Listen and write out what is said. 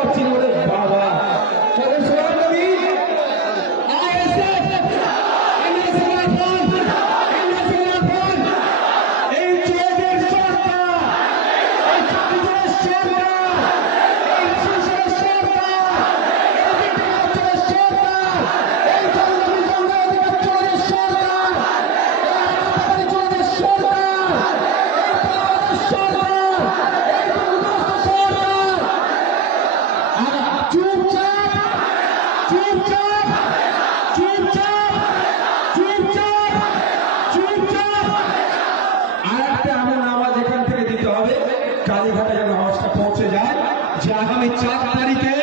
পারছি না ওরে বাবা। চলো সোহান চুপচাপ চুপচাপ চুপচাপ চুপচাপ চুপচাপ। আর একটা এমন আওয়াজ এখান থেকে দিতে হবে, কালীঘাটে যেন আওয়াজটা পৌঁছে যায়। যে আগামী চার তারিখে